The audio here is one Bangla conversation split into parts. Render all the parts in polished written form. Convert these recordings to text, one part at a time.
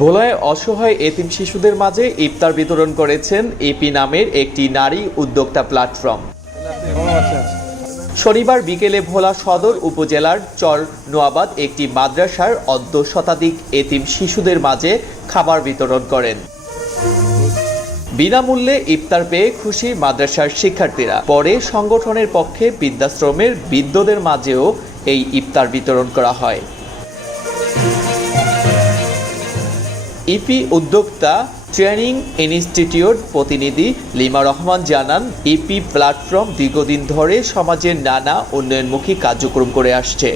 ভোলায় অসহায় এতিম শিশুদের মাঝে ইফতার বিতরণ করেছেন এপি নামের একটি নারী উদ্যোক্তা প্ল্যাটফর্ম। শনিবার বিকেলে ভোলা সদর উপজেলার চর নোয়াবাদ একটি মাদ্রাসার অর্ধ শতাধিক এতিম শিশুদের মাঝে খাবার বিতরণ করেন। বিনামূল্যে ইফতার পেয়ে খুশি মাদ্রাসার শিক্ষার্থীরা। পরে সংগঠনের পক্ষে বৃদ্ধাশ্রমের বৃদ্ধদের মাঝেও এই ইফতার বিতরণ করা হয়। ইপি উদ্যোক্তা ট্রেনিং ইনস্টিটিউট প্রতিনিধি লিমা রহমান জানান, ইপি প্ল্যাটফর্ম দীর্ঘদিন ধরে সমাজের নানা উন্নয়নমুখী কার্যক্রম করে আসছে।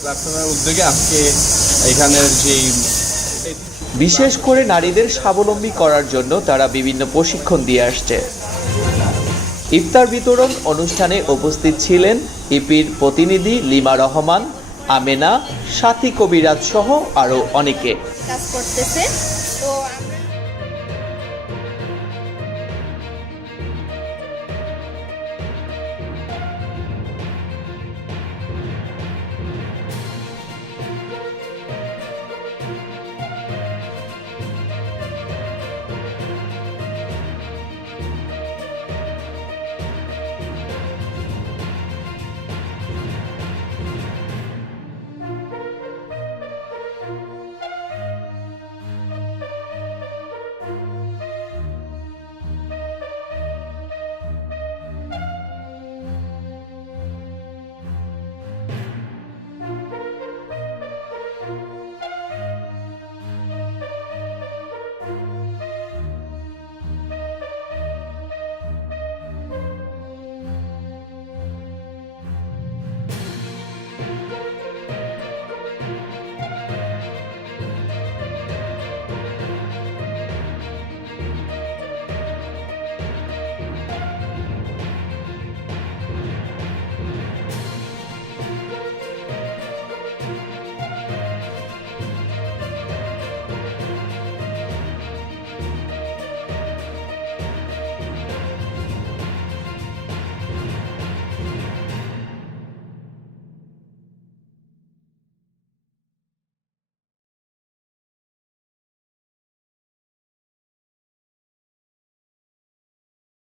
প্ল্যাটফর্মের উদ্যোগে আজকে এখানের বিশেষ করে নারীদের স্বাবলম্বী করার জন্য তারা বিভিন্ন প্রশিক্ষণ দিয়ে আসছে। ইফতার বিতরণ অনুষ্ঠানে উপস্থিত ছিলেন ইপির প্রতিনিধি লিমা রহমান, আমেনা, সাথী কবিরাজ সহ আরও অনেকে। কাজ করতেছে